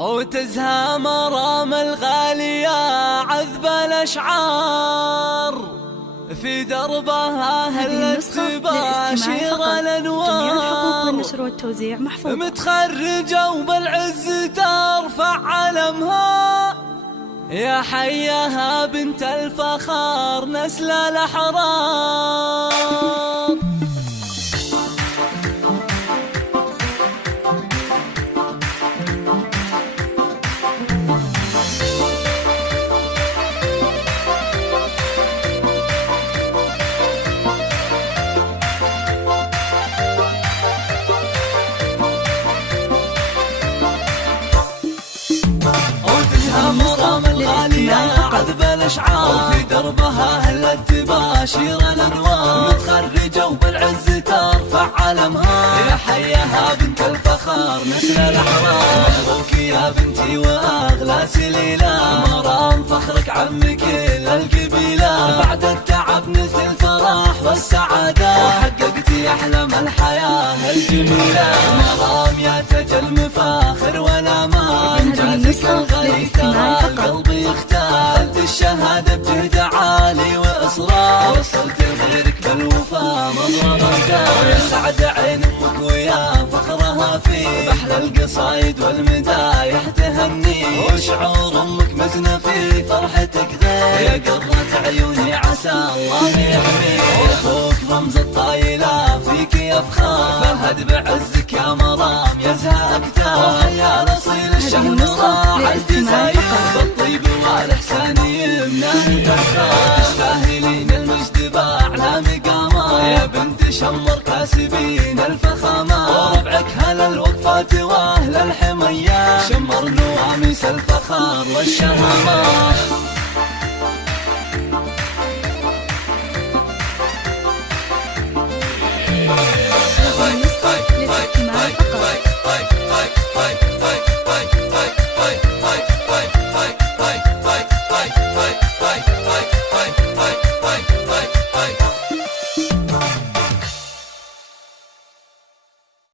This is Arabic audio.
وتزهى مرام الغالية عذب الأشعار في دربها هلت تباشر الأنوار. النشر والتوزيع محفوظ. متخرجة وبالعز ترفع علمها يا حياها بنت الفخار نسل الأحرار. مرام الغالية عذب الأشعار في دربها هلت تباشر الأنوار. متخرجة وبالعز ترفع علمها يا حياها بنت الفخار نسل الأحرار. مبروك يا بنتي وأغلى سليلة مرام فخرك عم كل القبيلة. بعد التعب نلت الفرح والسعادة وحققتي أحلام الحياة الجميلة. مرام يا تاج المفاخر والأمان إنجازك الغالي ترى قلبي يختار. خذت الشهادة بجهد عالي وإصرار وصلت لغيرك بالوفا مضربك. يا سعد عين أمك ويا فخرها فيك بأحلى القصايد والمدايح تهني. وشعور أمك مزنة في فرحتك غير يا قرة عيوني عسى الله يحميك. أخوك رمز الطايلة فيك يفخر فهد بعزك يا مرام يزهى أكتر. ويا الأصيل الشهر راح الجزاير بالطيب والإحسان يمناه الأسرار. تستاهلين المجد بأعلى مقامات يا بنت شمر كاسبين الفخامات. وربعك هل الوقفات وأهل الحميات شمر نواميس الفخار والشهامات.